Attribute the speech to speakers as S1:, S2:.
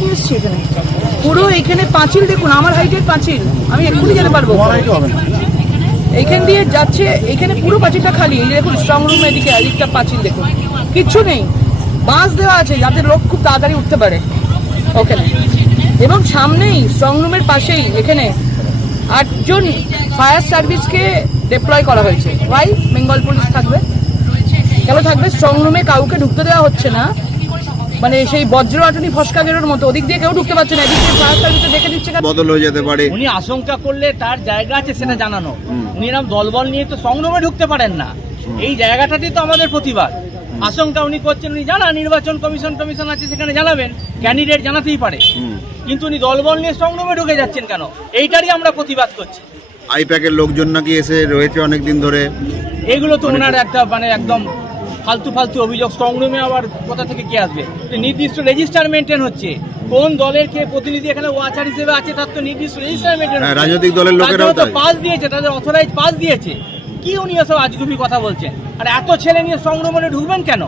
S1: নিয়ে এসেছি এখানে পুরো এখানে পাঁচিল দেখুন আমার হাইটের পাঁচিল। আমি এক্ষুনি যেতে পারব। এইখান দিয়ে যাচ্ছে এখানে পুরো পাঁচিলটা খালি। দেখুন স্ট্রং রুম এদিকে এদিকটা পাঁচিল দেখুন। কিচ্ছু নেই। বাঁশ দেওয়া আছে যাতে লোক খুব তাড়াতাড়ি উঠতে পারে। ওখানে। এবং সামনেই স্ট্রং রুমের পাশেই এখানে আটজন ফায়ার সার্ভিসকে ডিপ্লয় করা হয়েছে। ওয়াই বেঙ্গল পুলিশ থাকবে। কেন থাকবে? স্ট্রং রুমে কাউকে ঢুকতে দেওয়া হচ্ছে না। মানে সেই বজ্র আটনি ফসকা গেরোর মতো ওদিক দিয়ে কেউ ঢুকতে পারছে না এদিক দিয়ে ফায়ার সার্ভিসে দেখে দিচ্ছে কেন?
S2: বদল হয়ে যেতে পারে।
S3: উনি আশঙ্কা করলে তার জায়গা আছে সেটা জানানো। উনি এরকম দলবল নিয়ে তো সংগ্রামে ঢুকতে পারেন না। এই জায়গাটাতেই তো আমাদের প্রতিবাদ। আশঙ্কা উনি করছেন উনি জানা নির্বাচন কমিশন কমিশন আছে সেখানে জানাবেন ক্যান্ডিডেট জানাতেই পারে। কিন্তু উনি দলবল নিয়ে সংগ্রামে ঢুকে যাচ্ছেন কেন? এইটারই আমরা প্রতিবাদ করছি।
S2: আইপ্যাকের লোকজন নাকি এসে রয়েছে অনেকদিন ধরে।
S3: এইগুলো তো ওনার একটা মানে একদম ফালতু ফালতু অভিযোগ স্ট্রংরুমে আবার কোথা থেকে কে আসবে? নির্দিষ্ট রেজিস্টার মেনটেন হচ্ছে। কোন দলের কে প্রতিনিধি এখানে ওয়াচার হিসেবে আছে তার তো নির্দিষ্ট রেজিস্টার মেনটেন
S2: হ্যাঁ, রাজনৈতিক দলের লোকেরা
S3: তো পাস দিয়েছে তাদের অথরাইজ পাস দিয়েছে। কি উনি এসব আজগুবি কথা বলছেন? আর এত ছেলে নিয়ে স্ট্রংরুমে ঢুকবেন কেন?